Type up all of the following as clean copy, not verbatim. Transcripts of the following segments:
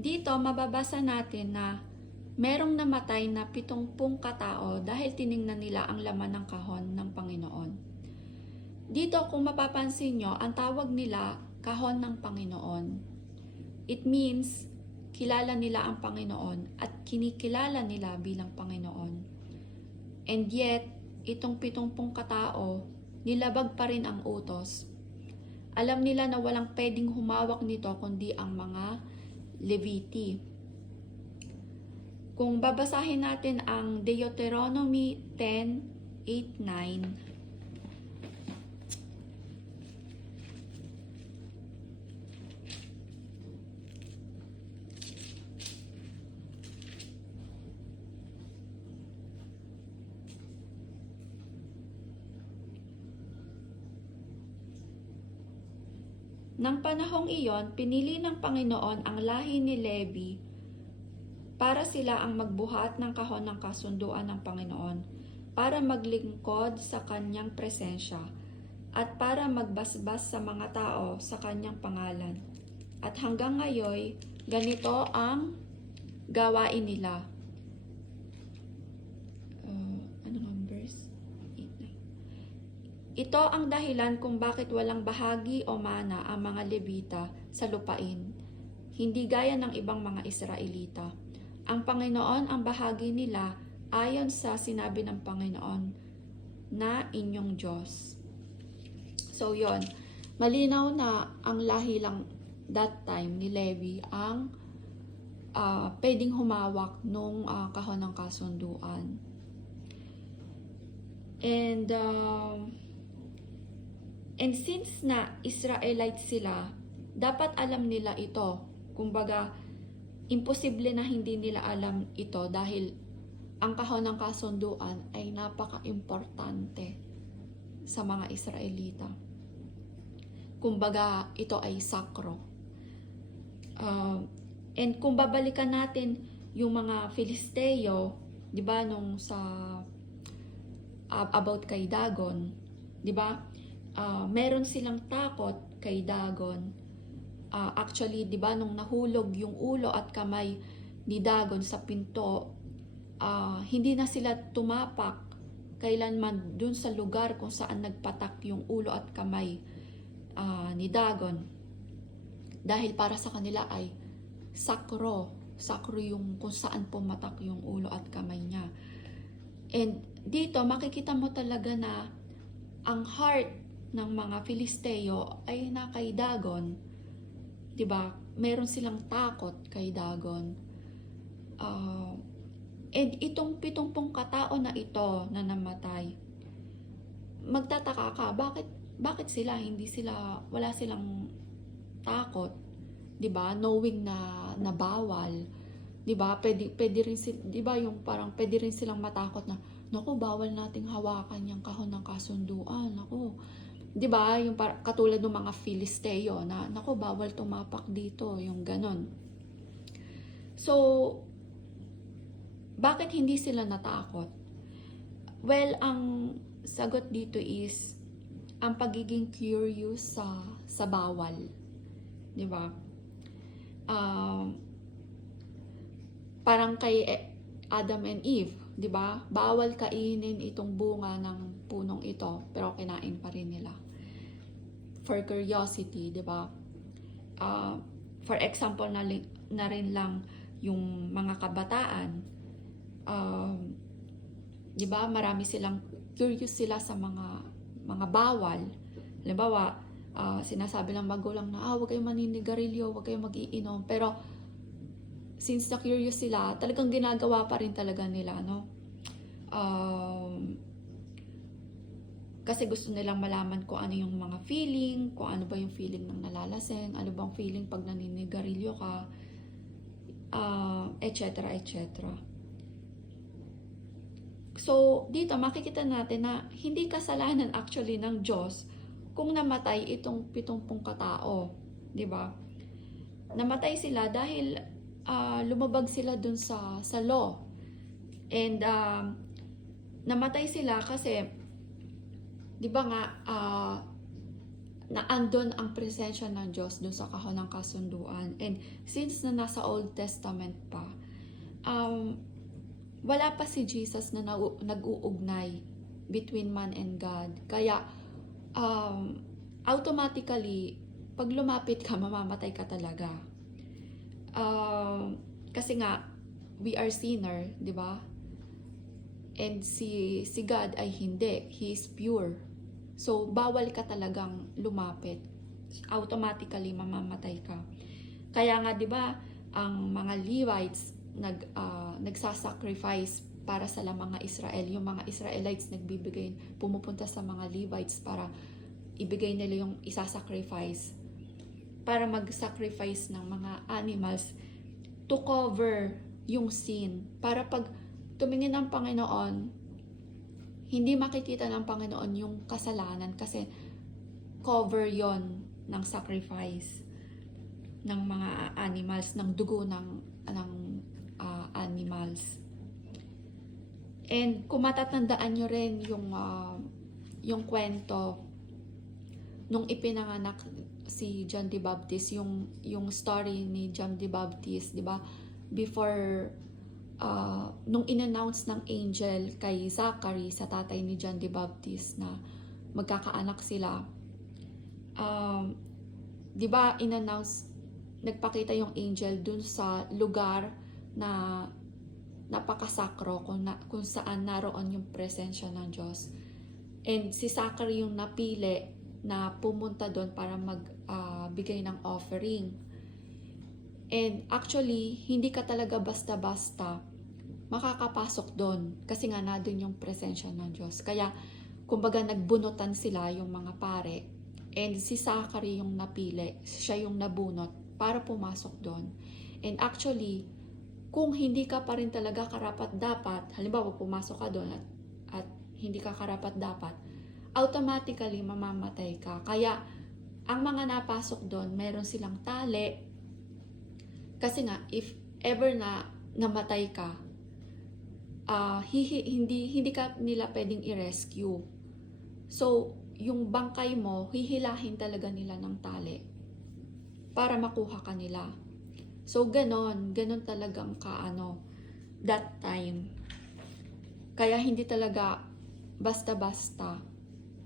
Dito mababasa natin na merong namatay na 70 katao dahil tiningnan nila ang laman ng kahon ng Panginoon. Dito kung mapapansin nyo, ang tawag nila kahon ng Panginoon. It means kilala nila ang Panginoon at kinikilala nila bilang Panginoon. And yet, itong 70 katao, nilabag pa rin ang utos. Alam nila na walang pwedeng humawak nito kundi ang mga Leviti. Kung babasahin natin ang Deuteronomy 10:8-9, nang panahong iyon, pinili ng Panginoon ang lahi ni Levi para sila ang magbuhat ng kahon ng kasunduan ng Panginoon, para maglingkod sa kanyang presensya, at para magbasbas sa mga tao sa kanyang pangalan. At hanggang ngayon, ganito ang gawain nila. Ito ang dahilan kung bakit walang bahagi o mana ang mga Levita sa lupain, hindi gaya ng ibang mga Israelita. Ang Panginoon ang bahagi nila ayon sa sinabi ng Panginoon na inyong Diyos. So yon, malinaw na ang lahi lang that time ni Levi ang pwedeng humawak nung kahon ng kasunduan. And since na Israelites sila, dapat alam nila ito. Kumbaga, imposible na hindi nila alam ito dahil ang kahon ng kasunduan ay napaka-importante sa mga Israelita. Kumbaga, ito ay sakro. And kung babalikan natin yung mga Filisteo, di ba, nung sa about kay Dagon, di ba? Meron silang takot kay Dagon. Actually, di ba, nung nahulog yung ulo at kamay ni Dagon sa pinto, hindi na sila tumapak kailanman dun sa lugar kung saan nagpatak yung ulo at kamay ni Dagon. Dahil para sa kanila ay sakro yung kung saan pumatak yung ulo at kamay niya. And dito, makikita mo talaga na ang heart ng mga Filisteo ay na kay Dagon. Diba? Meron silang takot kay Dagon. And itong 70 katao na ito na namatay, magtataka ka, bakit sila, wala silang takot? Diba? Knowing na bawal. Diba? Pwede rin diba yung parang pwede rin silang matakot na, naku, bawal nating hawakan yung kahon ng kasunduan. Naku, 'di ba? Yung katulad ng mga Filisteo na naku, bawal tumapak dito, yung ganon. So, bakit hindi sila natakot? Well, ang sagot dito is ang pagiging curious sa bawal. 'Di ba? Parang kay Adam and Eve, 'di ba? Bawal kainin itong bunga ng punong ito, pero kinain pa rin nila. For curiosity, 'di ba? For example na rin lang yung mga kabataan, 'di ba? Marami silang curious sila sa mga bawal. Halimbawa, sinasabi ng magulang na huwag kayong maninigarilyo, huwag kayong mag-iinom, pero since na curious sila, talagang ginagawa pa rin talaga nila, no? Kasi gusto nilang malaman kung ano yung mga feeling, kung ano ba yung feeling ng nalalasing, ano bang feeling pag naninigarilyo ka, etc. So, dito makikita natin na hindi kasalanan actually ng Diyos kung namatay itong 70 katao, di ba? Namatay sila dahil lumabag sila dun sa law. And namatay sila kasi, di ba nga, na andon ang presensya ng Diyos dun sa kahon ng kasunduan. And since na nasa Old Testament pa, wala pa si Jesus na nag-uugnay between man and God. Kaya, automatically, pag lumapit ka, mamamatay ka talaga. Kasi nga, we are sinner, di ba? And si God ay hindi. He is pure. So, bawal ka talagang lumapit. Automatically, mamamatay ka. Kaya nga, di ba, ang mga Levites nagsasacrifice para sa mga Israel. Yung mga Israelites pumupunta sa mga Levites para ibigay nila yung isasacrifice. Para mag-sacrifice ng mga animals to cover yung sin. Para pag tumingin ang Panginoon, hindi makikita ng Panginoon yung kasalanan kasi cover yon ng sacrifice ng mga animals, ng dugo ng animals. And kung matatandaan nyo rin yung kwento nung ipinanganak si John the Baptist, yung story ni John the Baptist, di ba? Before nung in-announce ng angel kay Zachary, sa tatay ni John the Baptist, na magkakaanak sila, di ba in-announce, nagpakita yung angel dun sa lugar na napakasakro, kung saan naroon yung presensya ng Diyos. And si Zachary yung napili na pumunta doon para magbigay ng offering. And actually, hindi ka talaga basta-basta makakapasok doon kasi nga nandun yung presensya ng Diyos. Kaya, kumbaga nagbunutan sila yung mga pare, and si Zachary yung napili, siya yung nabunot para pumasok doon. And actually, kung hindi ka pa rin talaga karapat-dapat, halimbawa pumasok ka doon at hindi ka karapat-dapat, automatically mamamatay ka. Kaya, ang mga napasok doon, meron silang tali. Kasi nga, if ever na namatay ka, hindi ka nila pwedeng i-rescue. So, yung bangkay mo, hihilahin talaga nila ng tali para makuha ka nila. So, ganon talagang that time. Kaya hindi talaga basta-basta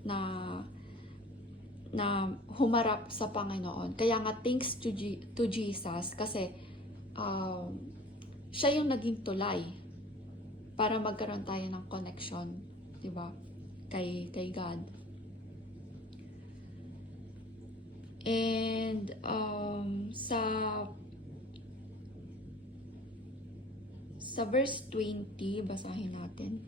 na humarap sa Panginoon. Kaya nga, thanks to Jesus, kasi siya yung naging tulay para magkaroon tayo ng connection, di ba? Kay God. And sa verse 20, basahin natin.